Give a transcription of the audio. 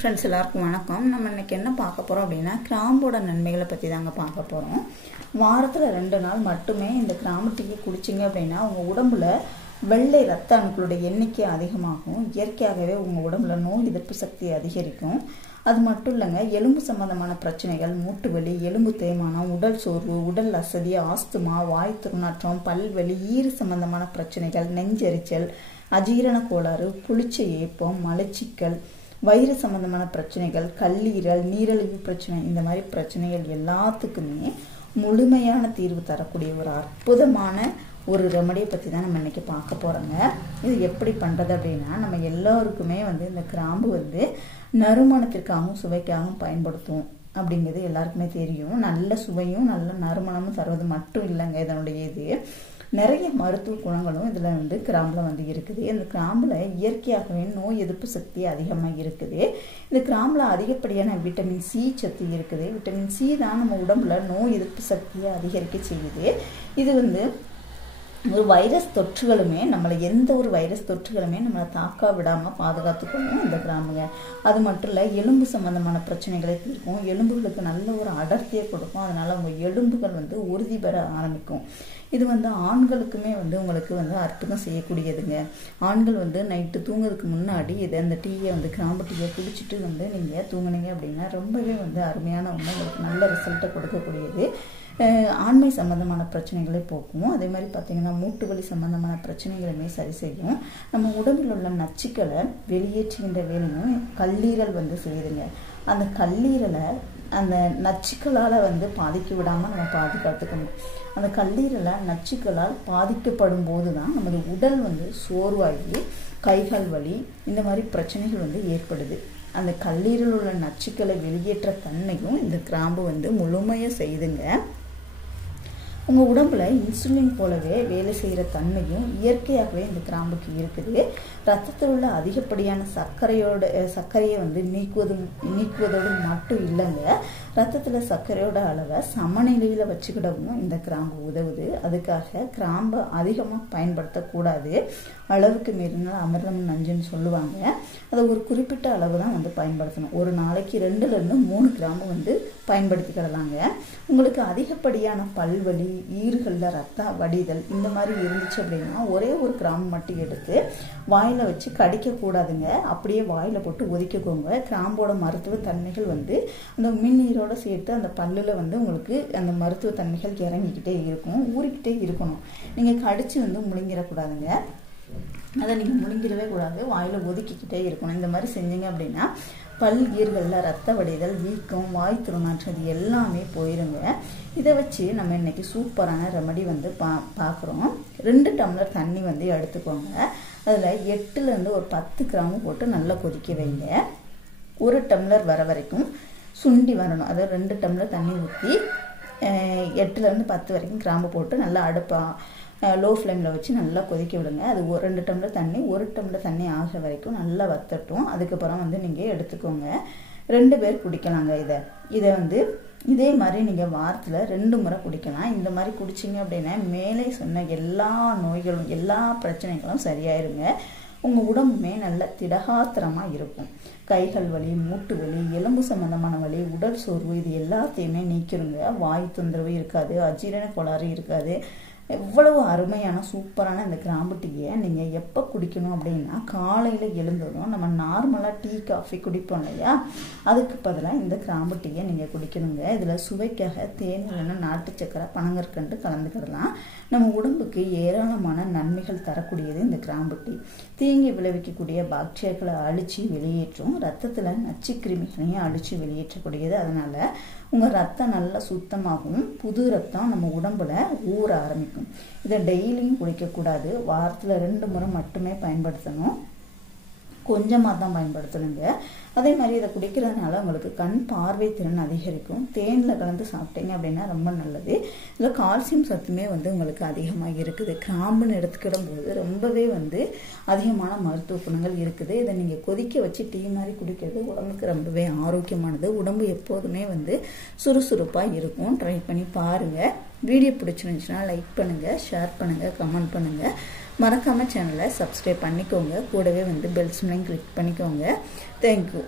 Friends எல்லாருக்கும் வணக்கம். நம்ம இன்னைக்கு என்ன பார்க்க போகிறோம் அப்படின்னா கிராம்போட நன்மைகளை பற்றி தாங்க பார்க்க போகிறோம். வாரத்தில் 2 நாள் மட்டுமே இந்த கிராம்பு டீயை குடிச்சிங்க அப்படின்னா உங்கள் உடம்புல வெள்ளை ரத்த அணுக்களுடைய எண்ணிக்கை அதிகமாகும். இயற்கையாகவே உங்கள் உடம்புல நோய் எதிர்ப்பு சக்தி அதிகரிக்கும். அது மட்டும் இல்லைங்க, எலும்பு சம்பந்தமான பிரச்சனைகள், மூட்டு வலி, எலும்பு தேய்மானம், உடல் சோர்வு, உடல் அசதி, ஆஸ்துமா, வாய் துர்நாற்றம், பல்வலி, ஈறு சம்பந்தமான பிரச்சனைகள், நெஞ்செரிச்சல், அஜீரண கோளாறு, புளிச்ச ஏப்பம், மலச்சிக்கல், வயிறு சம்பந்தமான பிரச்சனைகள், கல்லீரல், நீரிழிவு பிரச்சனை, இந்த மாதிரி பிரச்சனைகள் எல்லாத்துக்குமே முழுமையான தீர்வு தரக்கூடிய ஒரு அற்புதமான ஒரு ரெமடியை பற்றி தான் நம்ம இன்னைக்கு பார்க்க போகிறோங்க. இது எப்படி பண்ணுறது அப்படின்னா, நம்ம எல்லாருக்குமே இந்த கிராம்பு நறுமணத்திற்காகவும் சுவைக்காகவும் பயன்படுத்துவோம் அப்படிங்கிறது எல்லாருக்குமே தெரியும். நல்ல சுவையும் நல்ல நறுமணமும் தருவது மட்டும் இல்லைங்க, இதனுடைய இது நிறைய மருத்துவ குணங்களும் இதில் கிராம்பில் இருக்குது. இந்த கிராம்பில் இயற்கையாகவே நோய் எதிர்ப்பு சக்தி அதிகமாக இருக்குது. இந்த கிராம்பில் அதிகப்படியான விட்டமின் சி சத்து இருக்குது. விட்டமின் சி தான் நம்ம உடம்புல நோய் எதிர்ப்பு சக்தியை அதிகரிக்க செய்யுது. இது ஒரு வைரஸ் தொற்றுகளுமே எந்த ஒரு வைரஸ் தொற்றுகளுமே நம்மளை தாக்கா விடாமல் பாதுகாத்துக்கணும் இந்த கிராம்புங்க. அது மட்டும் இல்லை, எலும்பு சம்பந்தமான பிரச்சனைகளை தீர்க்கும். எலும்புகளுக்கு நல்ல ஒரு அடர்த்தியை கொடுக்கும். அதனால உங்கள் எலும்புகள் உறுதி பெற ஆரம்பிக்கும். இது ஆண்களுக்குமே உங்களுக்கு அற்புதம் செய்யக்கூடியதுங்க. ஆண்கள் நைட்டு தூங்குறதுக்கு முன்னாடி அந்த டீயை கிராம்பு டீயை குடிச்சிட்டு நீங்கள் தூங்குனீங்க அப்படின்னா ரொம்பவே அருமையான ஒன்று, உங்களுக்கு நல்ல ரிசல்ட்டை கொடுக்கக்கூடியது. ஆண்மை சம்பந்தமான பிரச்சனைகளை போக்கும். அதே மாதிரி பார்த்தீங்கன்னா மூட்டு வலி சம்பந்தமான பிரச்சனைகளுமே சரி செய்யும். நம்ம உடம்பில் உள்ள நச்சுக்களை வெளியேற்றுகின்ற வேலையும் கல்லீரல் செய்யுதுங்க. அந்த கல்லீரலை அந்த நச்சுக்களால் பாதிக்க விடாமல் நம்ம பாதுகாத்துக்கணும். அந்த கல்லீரலை நச்சுக்களால் பாதிக்கப்படும் போது தான் நமது உடல் சோர்வாகி கைகால் வலி இந்த மாதிரி பிரச்சனைகள் ஏற்படுது. அந்த கல்லீரல் உள்ள நச்சுக்களை வெளியேற்ற தன்மையும் இந்த கிராம்பு முழுமையாக செய்யுதுங்க. உங்கள் உடம்புல இன்சுலின் போலவே வேலை செய்கிற தன்மையும் இயற்கையாகவே இந்த கிராம்புக்கு இருக்குது. ரத்தத்தில் உள்ள அதிகப்படியான சர்க்கரையை நீக்குவதோடு மட்டும் இல்லைங்க, ரத்தத்தில் சர்க்கரையோட அளவை சமநிலையில் வச்சுக்கிடவும் இந்த கிராம்பு உதவுது. அதுக்காக கிராம்பை அதிகமாக பயன்படுத்தக்கூடாது. அளவுக்கு மீறினால் அமிர்தம் நஞ்சுன்னு சொல்லுவாங்க. அதை ஒரு குறிப்பிட்ட அளவு தான் பயன்படுத்தணும். ஒரு நாளைக்கு 2லேருந்து 3 கிராம்பு பயன்படுத்திக்கிடலாங்க. உங்களுக்கு அதிகப்படியான பல்வலி, ஈறுகளில் ரத்த வடிதல் இந்த மாதிரி இருந்துச்சு அப்படின்னா ஒரே ஒரு கிராம்பு மட்டும் எடுத்து வாயில் வச்சு கடிக்கக்கூடாதுங்க. அப்படியே வாயில் போட்டு ஒதுக்கிக்கோங்க. கிராம்போட மருத்துவ தன்மைகள் அந்த மின்னீரோட சேர்த்து அந்த பல்லில் உங்களுக்கு அந்த மருத்துவ தன்மைகள் இறங்கிக்கிட்டே இருக்கும், ஊறிக்கிட்டே இருக்கணும். நீங்கள் கடிச்சு முழுங்கிடக்கூடாதுங்க. அதை நீங்கள் முழுங்கிடவே கூடாது, வாயில் ஒதுக்கிக்கிட்டே இருக்கணும். இந்த மாதிரி செஞ்சீங்க அப்படின்னா பல் ஈறுகளில் ரத்த வடிதல், வீக்கம், வாய் துர்நாற்றம் இது எல்லாமே போயிருங்க. இதை வச்சு நம்ம இன்னைக்கு சூப்பரான ரெமடி பார்க்குறோம். 2 டம்ளர் தண்ணி எடுத்துக்கோங்க. அதில் 8லேருந்து ஒரு 10 கிராம்பு போட்டு நல்லா கொதிக்க வைங்க. 1 டம்ளர் வர வரைக்கும் சுண்டி வரணும். அதாவது 2 டம்ளர் தண்ணி ஊற்றி 8லேருந்து 10 வரைக்கும் கிராம்பு போட்டு நல்லா லோ ஃப்ளேமில் வச்சு நல்லா கொதிக்க விடுங்க. அது 2 டம்ளர் தண்ணி 1 டம்ளர் தண்ணி ஆகிற வரைக்கும் நல்லா வத்தட்டும். அதுக்கப்புறம் நீங்கள் எடுத்துக்கோங்க. 2 பேர் குடிக்கலாங்க. இதை இதே மாதிரி நீங்கள் வாரத்தில் 2 முறை குடிக்கலாம். இந்த மாதிரி குடிச்சிங்க அப்படின்னா மேலே சொன்ன எல்லா நோய்களும் எல்லா பிரச்சனைகளும் சரியாயிருங்க. உங்கள் உடம்புமே நல்ல திடகாத்திரமாக இருக்கும். கைகள் வலி, மூட்டு வலி, எலும்பு சம்பந்தமான வலி, உடல் சோர்வு இது எல்லாத்தையுமே நீக்கிருங்க. வாய் தொந்தரவு இருக்காது, அஜீரண கோளாறு இருக்காது. எவ்வளவு அருமையான சூப்பரான இந்த கிராம்பு டீயை நீங்கள் எப்போ குடிக்கணும் அப்படின்னா காலையில் எழுந்ததும் நம்ம நார்மலாக டீ காஃபி குடிப்போம் இல்லையா, அதுக்கு பதிலாக இந்த கிராம்பு டீயை நீங்கள் குடிக்கணுங்க. இதில் சுவைக்காக தேன் இல்லைன்னா நாட்டு சக்கரை, பனங்கற்கண்டு கலந்துக்கிடலாம். நம்ம உடம்புக்கு ஏராளமான நன்மைகள் தரக்கூடியது இந்த கிராம்பு டீ. தீங்கி விளைவிக்கக்கூடிய பாக்டீரியாக்களை அழித்து வெளியேற்றும். ரத்தத்தில் நச்சு கிருமிகளையும் அழித்து வெளியேற்றக்கூடியது. அதனால் உங்கள் ரத்தம் நல்லா சுத்தமாகவும் புது ரத்தம் நம்ம உடம்புல ஊற ஆரம்பிக்கும். இதை டெய்லியும் குடிக்கக்கூடாது. வாரத்தில் 2 முறை மட்டுமே பயன்படுத்தணும். கொஞ்சமாக தான் பயன்படுத்தணுங்க. அதே மாதிரி இதை குடிக்கிறதுனால உங்களுக்கு கண் பார்வை திறன் அதிகரிக்கும். தேனில் கலந்து சாப்பிட்டீங்க அப்படின்னா ரொம்ப நல்லது. இதில் கால்சியம் சத்துமே உங்களுக்கு அதிகமாக இருக்குது. கிராம்புன்னு எடுத்துக்கிடும் போது ரொம்பவே அதிகமான மருத்துவ குணங்கள் இருக்குது. இதை நீங்கள் கொதிக்க வச்சு டீ மாதிரி குடிக்கிறது உடம்புக்கு ரொம்பவே ஆரோக்கியமானது. உடம்பு எப்போதுமே சுறுசுறுப்பாக இருக்கும். ட்ரை பண்ணி பாருங்கள். வீடியோ பிடிச்சிருந்துச்சுன்னா லைக் பண்ணுங்கள், ஷேர் பண்ணுங்கள், கமெண்ட் பண்ணுங்கள். மறக்காம சேனலை சப்ஸ்கிரைப் பண்ணிக்கோங்க. கூடவே பெல் சிம்லையும் கிளிக் பண்ணிக்கோங்க. தேங்க்யூ.